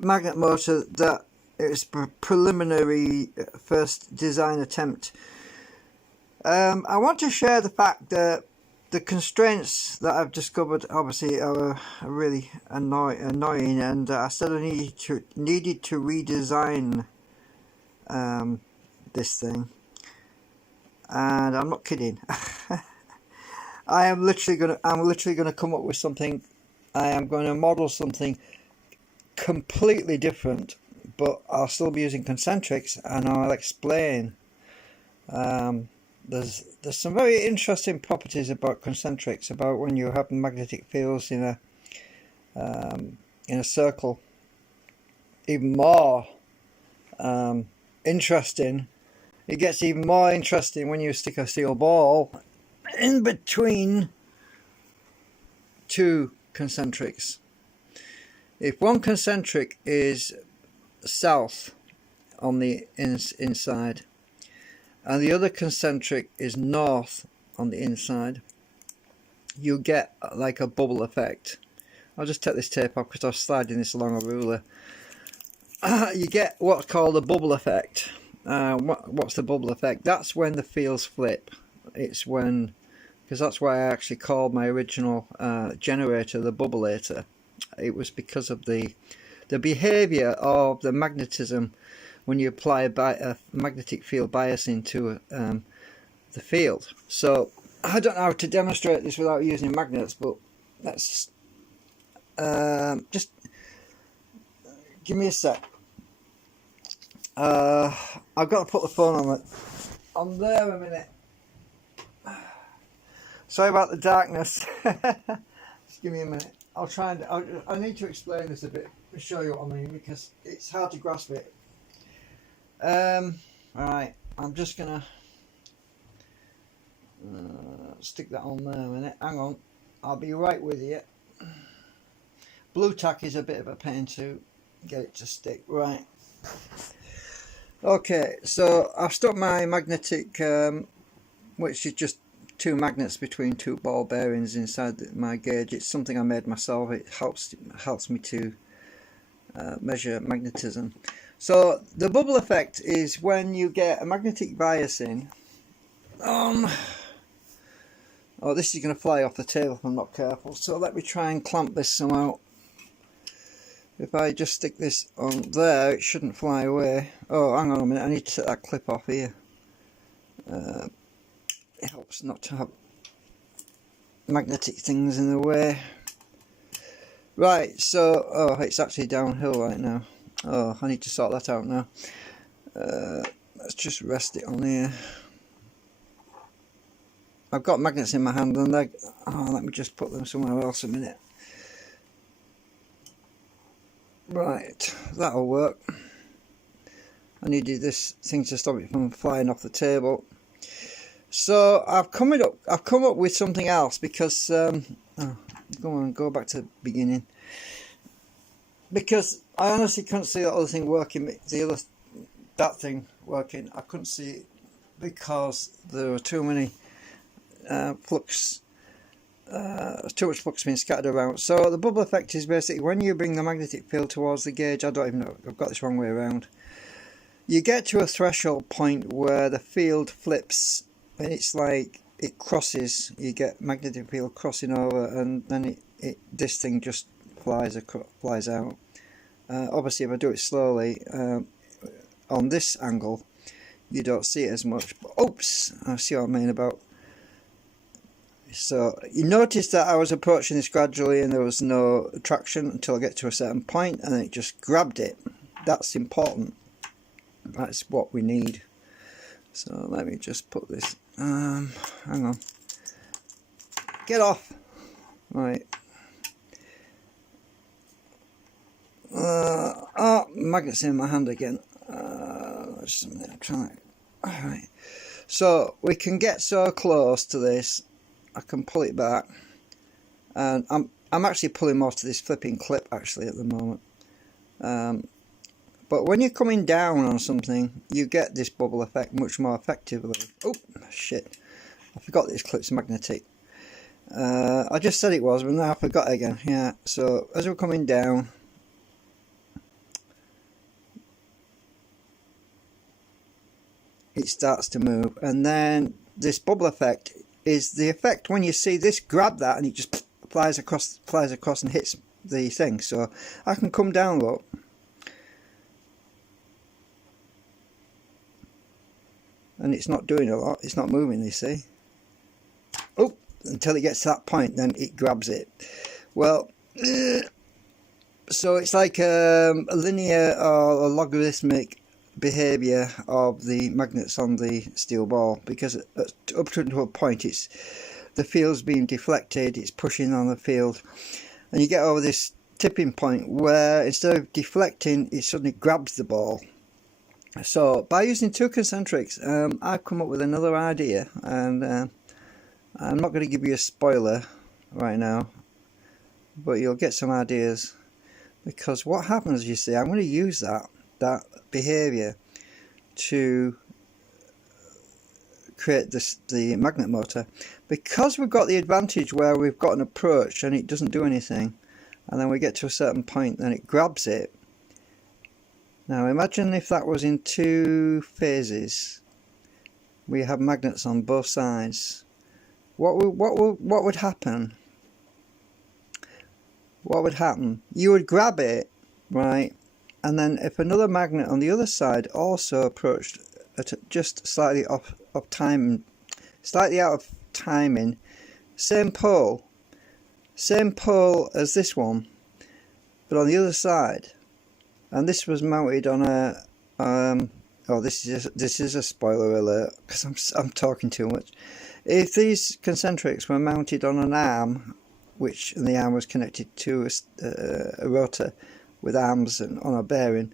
magnet motor that it was preliminary first design attempt. I want to share the fact that the constraints that I've discovered obviously are really annoying, and I said I needed to redesign this thing, and I'm not kidding. I'm literally gonna come up with something. I am going to model something completely different, but I'll still be using concentrics, and I'll explain. There's some very interesting properties about concentrics, about when you have magnetic fields in a circle. Even more interesting. It gets even more interesting when you stick a steel ball in between two concentrics. If one concentric is south on the inside and the other concentric is north on the inside, you get like a bubble effect. I'll just take this tape off because I was sliding this along a ruler. You get what's called a bubble effect. What's the bubble effect? That's when the fields flip. It's when, because that's why I actually called my original generator the bubbleator. It was because of the behavior of the magnetism when you apply a magnetic field biasing to the field. So I don't know how to demonstrate this without using magnets, but let's just give me a sec. I've got to put the phone on there a minute. Sorry about the darkness. Just give me a minute. I'll try and I need to explain this a bit to show you what I mean, because it's hard to grasp it. Right, I'm just gonna stick that on there a minute. Hang on, I'll be right with you. Blue tack is a bit of a pain to get it to stick. Right. Okay, so I've stuck my magnetic, which is just two magnets between two ball bearings inside my gauge. It's something I made myself. It helps me to measure magnetism. So the bubble effect is when you get a magnetic biasing on. Oh, this is going to fly off the table if I'm not careful. So let me try and clamp this somehow. If I just stick this on there, it shouldn't fly away. Oh, hang on a minute, I need to take that clip off here. It helps not to have magnetic things in the way. Right, so, oh, it's actually downhill right now. Oh, I need to sort that out now. Let's just rest it on here. I've got magnets in my hand and let me just put them somewhere else a minute. Right, that'll work. I needed this thing to stop it from flying off the table. So I've come up with something else, because go back to the beginning. Because I honestly couldn't see that other thing working, that thing working. I couldn't see it because there were too many too much flux being scattered around. So the bubble effect is basically when you bring the magnetic field towards the gauge. I don't even know, I've got this wrong way around. You get to a threshold point where the field flips, and it's like it crosses. You get magnetic field crossing over, and then this thing just flies out. Obviously, if I do it slowly on this angle, you don't see it as much. But oops, I see what I mean about. So you notice that I was approaching this gradually and there was no traction until I get to a certain point, and it just grabbed it. That's important. That's what we need. So let me just put this, hang on. Get off. Right. Magnets in my hand again. Just a minute, I'm trying. Alright. So we can get so close to this. I can pull it back, and I'm actually pulling most of this flipping clip actually at the moment. But when you're coming down on something, you get this bubble effect much more effectively. Oh shit! I forgot this clip's magnetic. I just said it was, but now I forgot again. Yeah. So as we're coming down, it starts to move. And then this bubble effect is the effect when you see this grab that and it just flies across and hits the thing. So I can come down, look, and it's not doing a lot, it's not moving, you see. Oh, until it gets to that point, then it grabs it. Well, so it's like a linear or a logarithmic behavior of the magnets on the steel ball, because up to a point it's the field's being deflected, it's pushing on the field, and you get over this tipping point where instead of deflecting it suddenly grabs the ball. So by using two concentrics, I've come up with another idea, and I'm not going to give you a spoiler right now, but you'll get some ideas, because what happens, you see, I'm going to use that behavior to create the magnet motor, because we've got the advantage where we've got an approach and it doesn't do anything, and then we get to a certain point and it grabs it. Now imagine if that was in two phases, we have magnets on both sides. What would happen? What would happen? You would grab it, right? And then if another magnet on the other side also approached at just slightly off of time, slightly out of timing, same pole as this one, but on the other side, and this was mounted on a oh, this is a spoiler alert, because I'm talking too much. If these concentrics were mounted on an arm, and the arm was connected to a rotor with arms and on a bearing,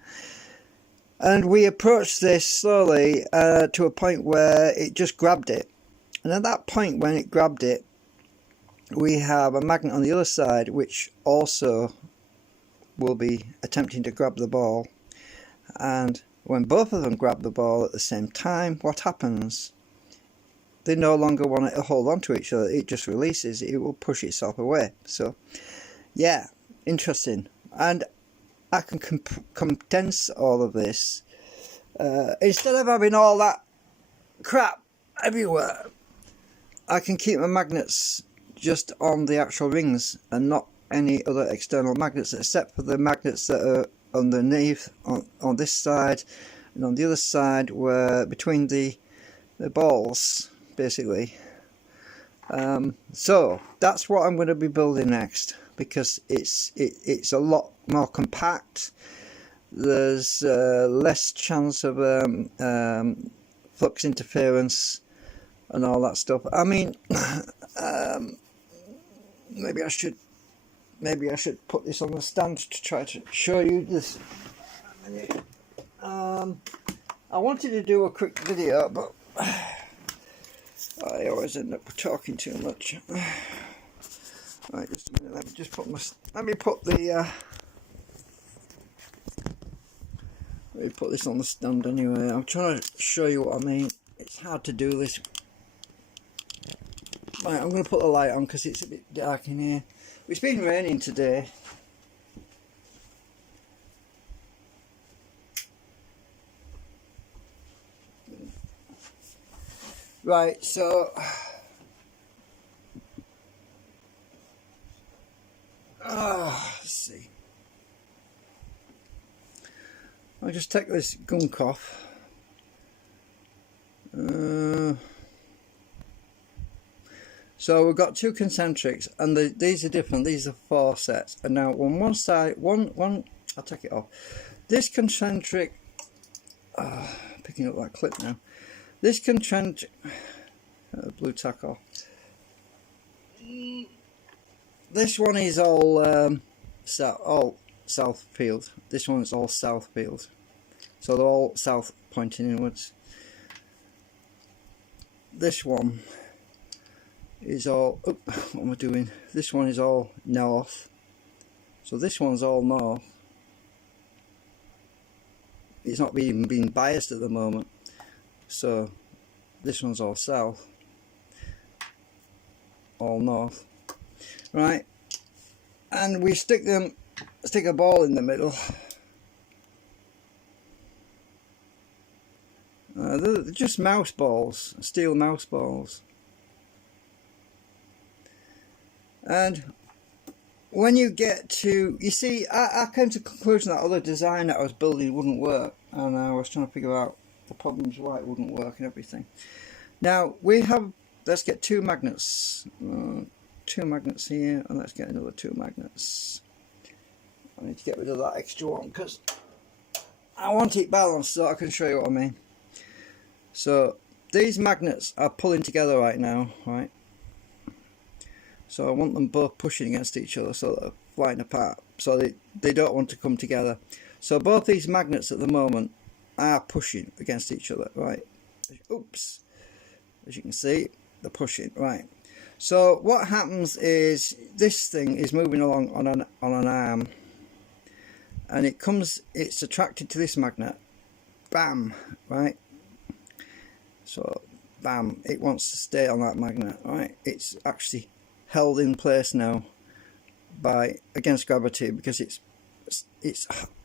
and we approached this slowly to a point where it just grabbed it, and at that point when it grabbed it, we have a magnet on the other side which also will be attempting to grab the ball, and when both of them grab the ball at the same time, what happens? They no longer want to hold on to each other, it just releases, it will push itself away. So yeah, interesting. And I can condense all of this, instead of having all that crap everywhere, I can keep my magnets just on the actual rings and not any other external magnets, except for the magnets that are underneath on this side and on the other side, where between the balls basically. So that's what I'm going to be building next, because it's a lot more compact. There's less chance of flux interference and all that stuff. I mean, maybe I should put this on the stand to try to show you this. I wanted to do a quick video, but I always end up talking too much. Right, just a minute. Let me put this on the stand anyway. I'm trying to show you what I mean. It's hard to do this. Right, I'm going to put the light on because it's a bit dark in here. It's been raining today. Right, so let's see. I'll just take this gunk off. So we've got two concentrics, and these are different. These are 4 sets, and now on one side, one I'll take it off. This concentric, picking up that clip now. This concentric, blue tack off. This one is all south field. This one is all south field. So they're all south pointing inwards. This one is all, what am I doing? This one is all north. So this one's all north. It's not being biased at the moment. So this one's all south, all north, right? And we stick a ball in the middle. And they're just mouse balls, steel mouse balls. And when you get to, you see, I came to the conclusion that other design that I was building wouldn't work, and I was trying to figure out the problems why it wouldn't work and everything. Now we have, let's get two magnets here, and let's get another two magnets. I need to get rid of that extra one because I want it balanced so I can show you what I mean. So these magnets are pulling together right now, right? So I want them both pushing against each other so they're flying apart. So they don't want to come together. So both these magnets at the moment are pushing against each other, right? Oops. As you can see, they're pushing, right? So what happens is this thing is moving along on an arm, and it's attracted to this magnet. Bam, right? So bam, it wants to stay on that magnet, right? It's actually held in place now against gravity because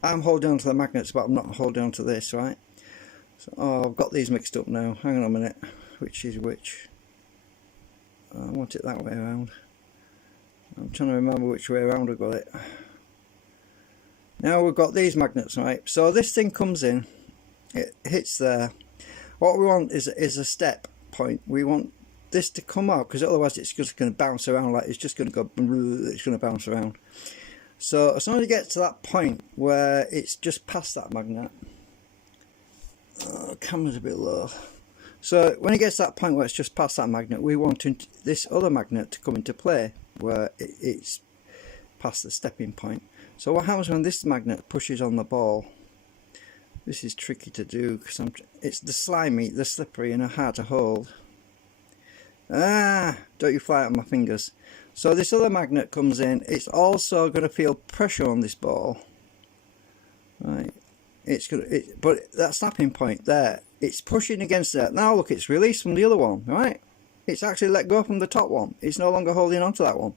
I'm holding on to the magnets, but I'm not holding on to this, right? So I've got these mixed up now. Hang on a minute, which is which? I want it that way around. I'm trying to remember which way around I got it. Now we've got these magnets, right? So this thing comes in, it hits there. What we want is a step point. We want this to come out because otherwise it's just going to bounce around, like it's just going to go, it's going to bounce around. So as soon as it gets to that point where it's just past that magnet, camera's a bit low. So when it gets to that point where it's just past that magnet, we want this other magnet to come into play where it's past the stepping point. So what happens when this magnet pushes on the ball? This is tricky to do because it's the slimy, the slippery, and hard to hold. Don't you fly out on my fingers. So this other magnet comes in. It's also going to feel pressure on this ball, right? But that snapping point there, it's pushing against that. Now look, it's released from the other one, right? It's actually let go from the top one. It's no longer holding on to that one.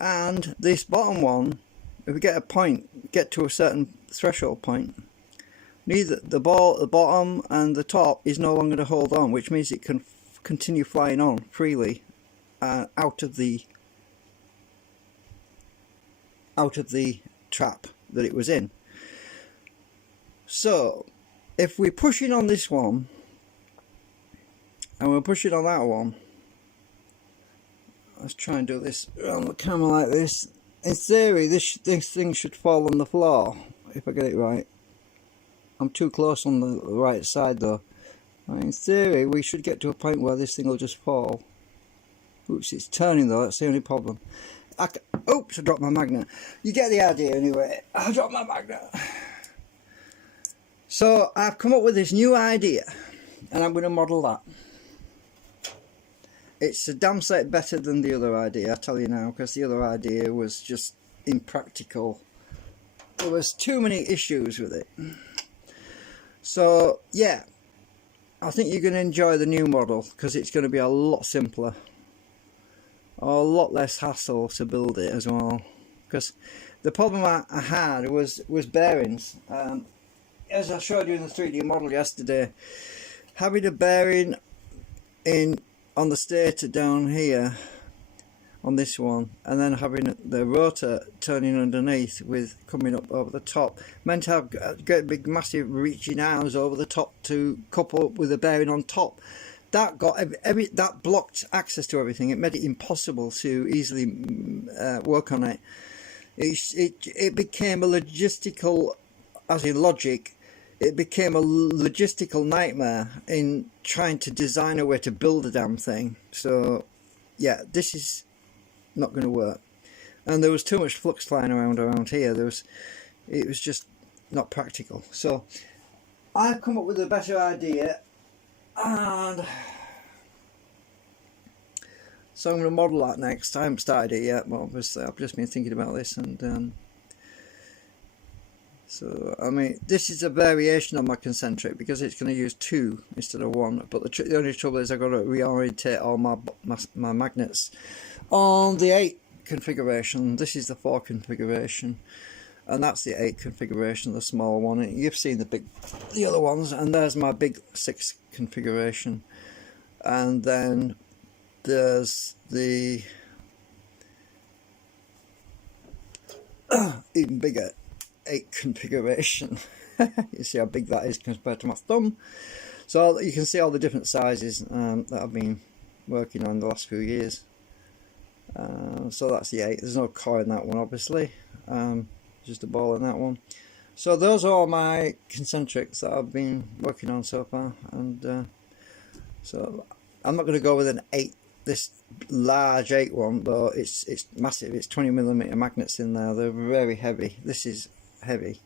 And this bottom one, if we get to a certain threshold point, neither the bottom and the top is no longer to hold on, which means it can continue flying on freely out of the trap that it was in. So if we're pushing on this one and we're pushing on that one, let's try and do this on the camera like this. In theory, this thing should fall on the floor if I get it right. I'm too close on the right side though. In theory, we should get to a point where this thing will just fall. Oops, it's turning though, that's the only problem. Oops, I dropped my magnet. You get the idea anyway. I dropped my magnet. So I've come up with this new idea, and I'm going to model that. It's a damn sight better than the other idea, I tell you now, because the other idea was just impractical. There was too many issues with it. So yeah, I think you're going to enjoy the new model because it's going to be a lot simpler, a lot less hassle to build it as well. Because the problem I had was bearings. As I showed you in the 3D model yesterday, having a bearing on the stator down here on this one, and then having the rotor turning underneath with coming up over the top, meant to have great big massive reaching arms over the top to couple up with a bearing on top. That got that blocked access to everything. It made it impossible to easily work on it. It became a logistical, as in logic, it became a logistical nightmare in trying to design a way to build a damn thing. So yeah, this is not going to work. And there was too much flux flying around here. It was just not practical. So I've come up with a better idea, and so I'm going to model that next. I haven't started it yet, but obviously I've just been thinking about this, and so I mean, this is a variation of my concentric because it's going to use 2 instead of 1. But the only trouble is I've got to reorientate all my magnets on the 8 configuration. This is the 4 configuration, and that's the 8 configuration, the small one. You've seen the other ones, and there's my big 6 configuration. And then there's the even bigger 8 configuration. You see how big that is compared to my thumb. So you can see all the different sizes that I've been working on the last few years. So that's the 8. There's no core in that one, obviously. Just a ball in that one. So those are all my concentrics that I've been working on so far. And so I'm not going to go with an 8, this large 8 one, but it's massive. It's 20mm magnets in there. They're very heavy. This is heavy,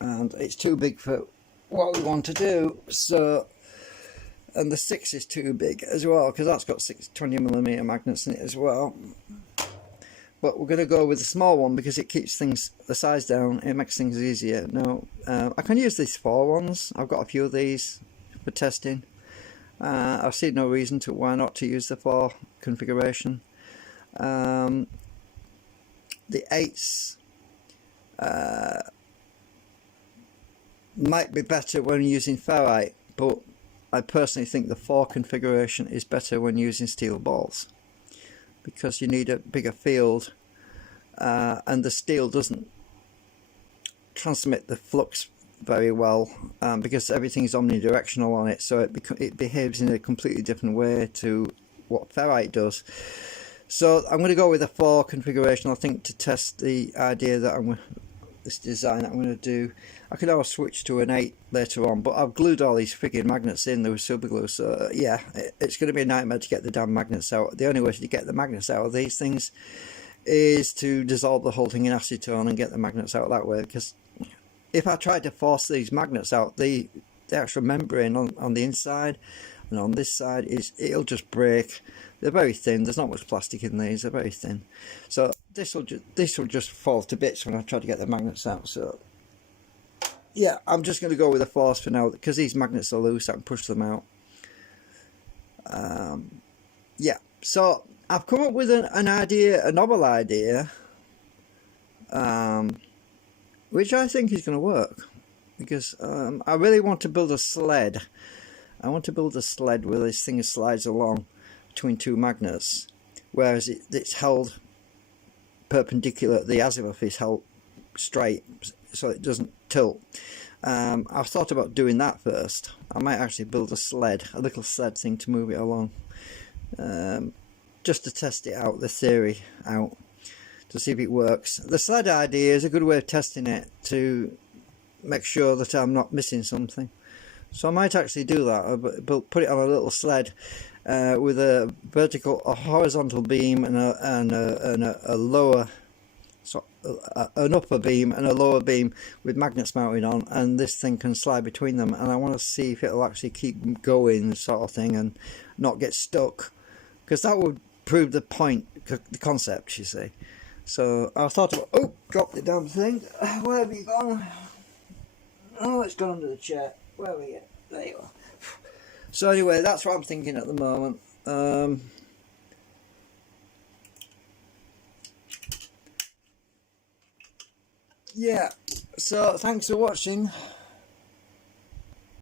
and it's too big for what we want to do. So, and the 6 is too big as well, because that's got 20mm magnets in it as well. But we're going to go with the small one because it keeps things, the size down. It makes things easier. Now, I can use these 4 ones. I've got a few of these for testing. I've seen no reason to why not to use the 4 configuration. The 8s might be better when using ferrite, but I personally think the 4 configuration is better when using steel balls, because you need a bigger field, and the steel doesn't transmit the flux very well, because everything is omnidirectional on it, so it behaves in a completely different way to what ferrite does. So I'm going to go with a 4 configuration, I think, to test the idea that this design that I'm going to do. I could always switch to an 8 later on, but I've glued all these frigging magnets in with super glue, so yeah, it's going to be a nightmare to get the damn magnets out. The only way to get the magnets out of these things is to dissolve the whole thing in acetone and get the magnets out that way, because if I tried to force these magnets out, the actual membrane on the inside and on this side, it'll just break. They're very thin. There's not much plastic in these. They're very thin. So this will just fall to bits when I try to get the magnets out. So yeah, I'm just going to go with a force for now, because these magnets are loose. I can push them out. Yeah. So I've come up with an idea, a novel idea, which I think is going to work, because I really want to build a sled. I want to build a sled where this thing slides along between 2 magnets, whereas it's held perpendicular. The azimuth is held straight, so it doesn't tilt. I've thought about doing that first. I might actually build a little sled thing to move it along, just to test it out, the theory out, to see if it works. The sled idea is a good way of testing it, to make sure that I'm not missing something. So I might actually do that, but put it on a little sled with a horizontal beam and a lower, so an upper beam and a lower beam with magnets mounted on, and this thing can slide between them. And I want to see if it'll actually keep going, sort of thing, and not get stuck, because that would prove the point, the concept, you see. So I thought about, oh, drop the damn thing. Where have you gone? Oh, it's gone under the chair. Where are you? There you are. So anyway, that's what I'm thinking at the moment. Yeah, so thanks for watching.